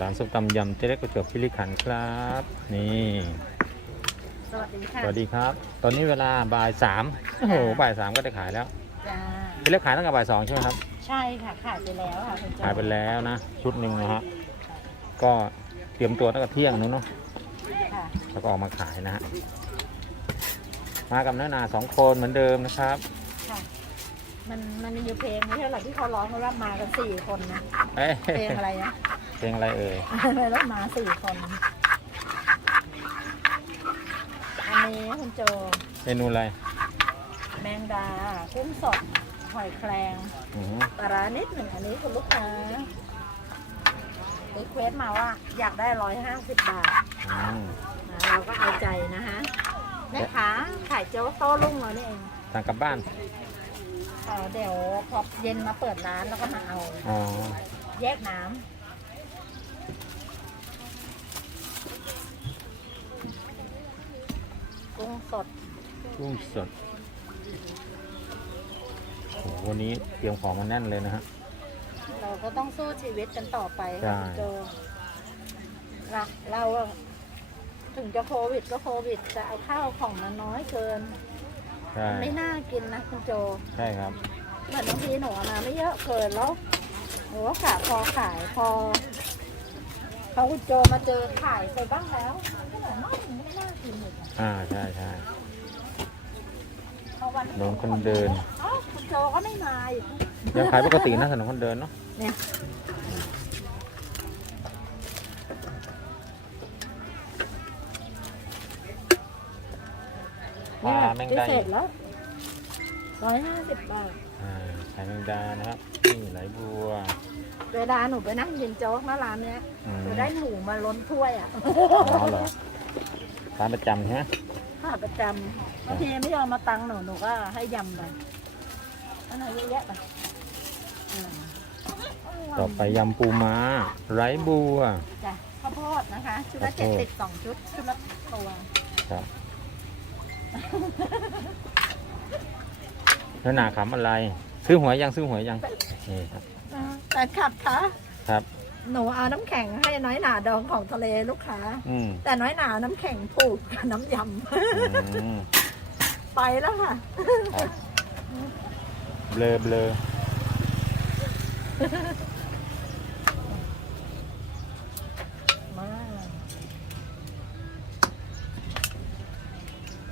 ร้านส้มตำยำเจ๊เล็กก๋วยเตี๋ยวพิริขันธ์ครับ นี่สวัสดีค่ะสวัสดีครับ ตอนนี้เวลาบ่ายสามโอ้โหบ่ายสามก็ได้ขายแล้วจ้าเจ๊เล็กขายตั้งแต่บ่ายสองใช่ไหมครับ ใช่ค่ะขายไปแล้วค่ะคุณโจขายไปแล้วนะ ชุดหนึ่งนะฮะก็เตรียมตัวตั้งแต่เที่ยงนู้นเนาะค่ะแล้วก็ออกมาขายนะฮะมากับน้านาสองคนเหมือนเดิมนะครับค่ะ มันมันมีอยู่เพลงไม่ใช่หรอที่เขาร้องกันว่ามากันสี่คนนะเอ้ยเพลงอะไรนะ เพลงอะไรเอ่ยแล้วมาสี่คน อันนี้คุณโจ เมนูอะไรแมงดา กุ้งสด หอยแครงอือหือปลาร้านิดหนึ่งอันนี้คุณลูกค้ารีเควสมาว่าอยากได้ร้อยห้าสิบบาท อืมนะเราก็เอาใจนะฮะแม่ค้าขายโจ๊กโต้รุ่งเรานี่เองสั่งกลับบ้าน เอ่อเดี๋ยวพอเย็นมาเปิดร้านแล้วก็มาเอา อ๋อ แยกน้ำ กุ้งสดกุ้งสดโอ้โหวันนี้เตรียมของมาแน่นเลยนะฮะ เราก็ต้องสู้ชีวิตกันต่อไปใช่ค่ะคุณโจเราเราอะถึงจะโควิดก็โควิดแต่เอาข้าวของมันน้อยเกิน ใช่ไม่น่ากินนะคุณโจ ใช่ครับ เหมือนบางทีหนูเอามาไม่เยอะเกินแล้วหนูก็กะพอขายพอ พอคุณโจมาเจอขายไปบ้างแล้วมันก็เหมือนว่ามันไม่น่ากินเลยอะอ่าใช่ใช่พอวันที่โดนคนเดิน เอ้าคุณโจก็ไม่มาอีกยังขายปกตินะถนนคนเดินเนาะเนี่ยปลาแมงพิดาเศษแล้วร้อยห้าสิบบาทอ่าขายแมงดานะครับนี่ไหลบัว เวลาหนูไปนั่งกินโจ๊กหน้าร้านเนี้ยอืมหนูได้หมูมาล้นถ้วยอะอ๋อเหรอร้านประจำใช่ไหมค่ะประจำบางทีไม่ยอมมาตังค์หนูหนูก็ให้ยำไปอันไหนเยอะแยะไปอืมต่อไปยำปูม้าไหลบัว จ้ะข้าวโพดนะคะ ชุดละข้าเจ็วโพดดสิบสองชุดชุดละตัวครับแล้วหนาขำอะไร ซื้อหวยยังซื้อหวยยังนี่ครับ แต่ขับคะครับ หนูเอาน้ำแข็งให้น้อยหนาดองของทะเลลูกค้า อืมแต่น้อยหนาน้ำแข็งผูกกับน้ำยอืมำ ไปแล้วค่ะ ครับเบลอเบลอมา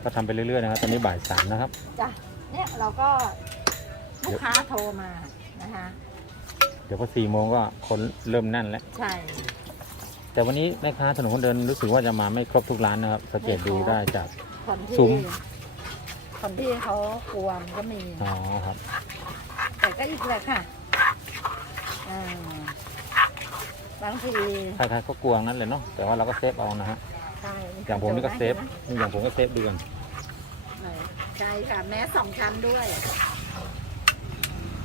ก็ทำไปเรื่อยๆนะครับ ตอนนี้บ่ายสามนะครับ จ้ะเนี่ยเราก็ลูกค้าโทรมานะคะ เดี๋ยวพอสี่โมงก็คนเริ่มแน่นแล้ว ใช่ แต่วันนี้แม่ค้าถนนคนเดินรู้สึกว่าจะมาไม่ครบทุกร้านนะครับสังเกตดูได้จาก คนที่ซุ้ม คนที่เขากลัวมันก็มี อ๋อครับแต่ก็อีกแหละค่ะอ่าบางทีใครๆก็กลัวงั้นเลยเนาะแต่ว่าเราก็เซฟเอานะฮะใช่อย่างผมนี่ก็เซฟนี่อย่างผมก็เซฟดูกันใช่ค่ะแม้สองชั้นด้วย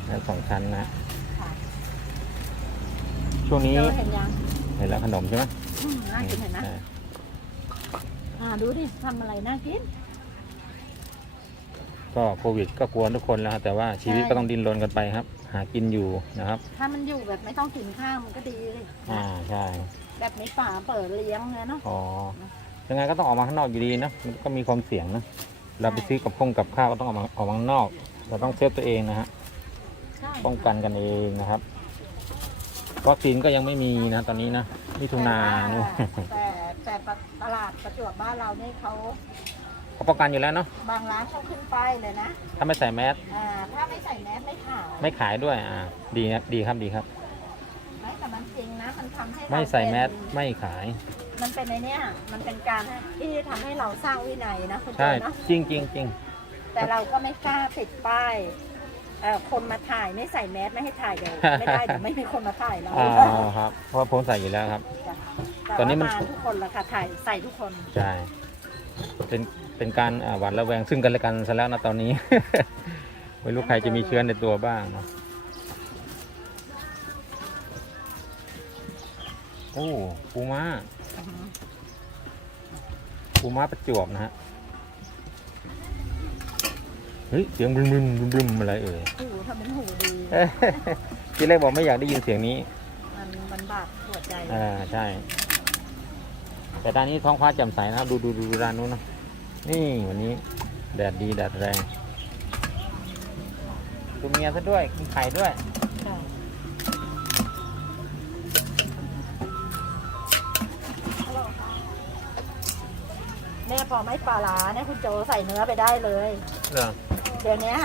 แล้วสองชั้นนะฮะค่ะ ช่วงนี้เจอเห็นยังเห็นแล้วขนมใช่ไหมอืมน่ากินเห็นนะใช่อ่าดูดิทำอะไรน่ากิน ก็โควิดก็กลัวทุกคนแล้วครับแต่ว่าชีวิตใช่ ก็ต้องดิ้นรนกันไปครับ หากินอยู่นะครับ ถ้ามันอยู่แบบไม่ต้องกินข้าวมันก็ดีเลยอ่าใช่แบบมีป่าเปิดเลี้ยงเลยเนาะ อ๋อยังไงก็ต้องออกมาข้างนอกอยู่ดีนะมันก็มีความเสี่ยงนะเราไปซื้อกับข้งกับข้าวก็ต้องออกมาออกมาข้างนอก เราต้องเซฟตัวเองนะฮะใช่ป้องกันกันเองนะครับ วัคซีนก็ยังไม่มีนะตอนนี้นะมิถุนาแต่นู่นว่าแต่แต่ตลาดประจวบบ้านเรานี่เขาเขาป้องกันอยู่แล้วเนาะบางร้านเขาขึ้นป้ายเลยนะถ้าไม่ใส่แมสอ่าถ้าไม่ใส่แมสไม่ขายไม่ขายด้วยอ่าดีครับดีครับดีครับไม่แต่มันจริงนะมันทำให้เราไม่ใส่แมสเป็นไม่ขาย มันเป็นในเนี้ยมันเป็นการที่ทำให้เราสร้างวินัยนะคุณใช่เจ้าเนาะจริงจริงจริงแต่เราก็ไม่กล้าติดป้าย เอ่อคนมาถ่ายไม่ใส่แมสไม่ให้ถ่ายเดี๋ยวไม่ได้เดี๋ยวไม่มีคนมาถ่ายเราอ๋อครับ เพราะว่าผมใส่อยู่แล้วครับ จ้ะตแต่อนนี้ว่ามัน มาทุกคนละค่ะถ่ายใส่ทุกคน ใช่ เป็นเป็นการอ่าหวาดระแวงซึ่งกันและกันซะแล้วนะตอนนี้ ไม่รู้ใครจะมีเชื้อในตัวบ้างเนาะโอ้ปูม้าอือหือปูม้าประจวบนะฮะ เฮ้ยเสียงบึ้มบึ้มบึ้มบึ้มอะไรเอ่ยหูทำเป็นหูดี เอ้ยที่แรกบอกไม่อยากได้ยินเสียงนี้ มันมันบาทหัวใจเออใช่ แต่ด้านนี้ท้องฟ้าแจ่มใสนะครับ ดูดูดูดูด้านนู้นนะนี่วันนี้ แดดดีแดดแรงดูเมียซะด้วยมีไข่ด้วยค่ะเนี่ยพอไม่ปลาร้าเนี่ยคุณโจใส่เนื้อไปได้เลยเหรอ เดี๋ยวนี้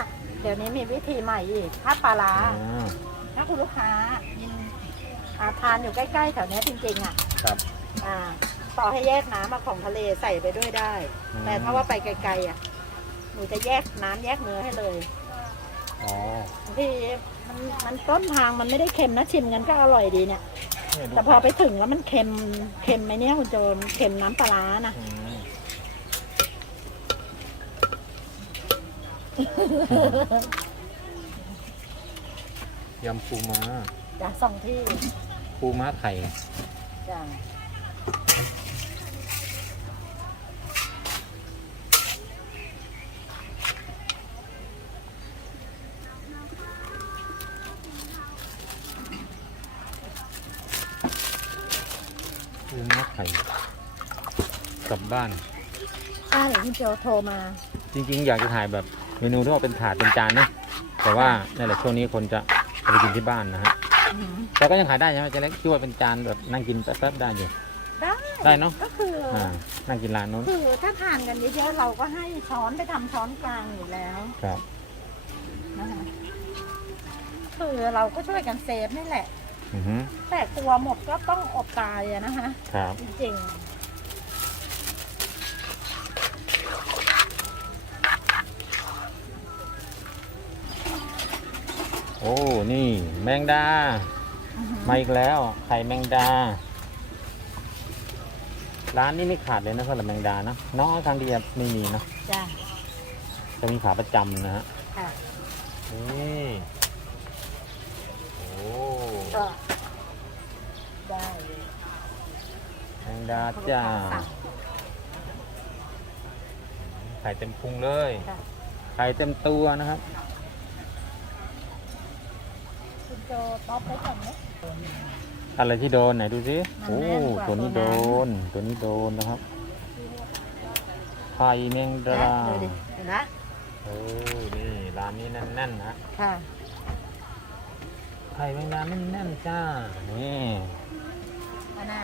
เดี๋ยวนี้มีวิธีใหม่อีกถ้าปลาร้า อ่าถ้าคุณลูกค้ายินอาทานอยู่ใกล้ๆแถวเนี้ยจริงๆอะครับอ่าต่อให้แยกน้ำมาของทะเลใส่ไปด้วยได้ อืมแต่ถ้าว่าไปไกลๆอะหนูจะแยกน้ำแยกเนื้อให้เลยอ๋อบางที มันมันต้นทางมันไม่ได้เค็มนะชิมกันก็อร่อยดีเนี่ย เนี่ยดูแต่พอไปถึงแล้วมันเค็มเค็มไหมเนี่ยคุณโจนเค็มน้ำปลาร้านะอืม ยำปูม้าจ้ะสองที่ปูม้าไข่จ้ะปูม้าไข่กลับบ้าน ถ้าเดี๋ยวคุณโจโทรมา จริง ๆ อยากจะถ่ายแบบ เมนูที่ว่าเป็นถาดเป็นจานนะแต่ว่านั่นแหละช่วงนี้คนจะเอาไปกินที่บ้านนะฮะอืมแต่ก็ยังขายได้ใช่ไหมเจ๊เล็กที่ว่าเป็นจานแบบนั่งกินแป๊บๆได้อยู่ ได้ได้เนอะ ก็คืออ่านั่งกินร้านนู้นคือถ้าทานกันเยอะๆเราก็ให้ช้อนไปทำช้อนกลางอยู่แล้วครับนะคะคือเราก็ช่วยกันเซฟนี่แหละ อือฮึแต่กลัวหมดก็ต้องอดตายอะนะคะ ครับจริง โอ้ นี่แมงดาๆอือหือมาอีกแล้ว ไข่แมงดา ร้านนี้ไม่ขาดเลยนะสำหรับแมงดานะน้อยครั้งเดียวไม่มีนะจ้ะจะมีขาประจำนะฮะค่ะนี่โอ้ก็ได้เลยแมงดาจ้าสั่งไข่เต็มพุงเลย ค่ะ ไข่เต็มตัวนะครับ คุณโจต๊อปไปก่อนไหมอะไรที่โดนไหนดูสิมันโอ้แน่นกว่าตัวนี้ตัโดวนั้นนตัวนี้โดนนะครับไข่แมงดานะดูดิเห็นไหมเออนี่ร้านนี้แน่นๆนะค่ะไข่แมงดาแน่นๆจ้านี่อันน่ะ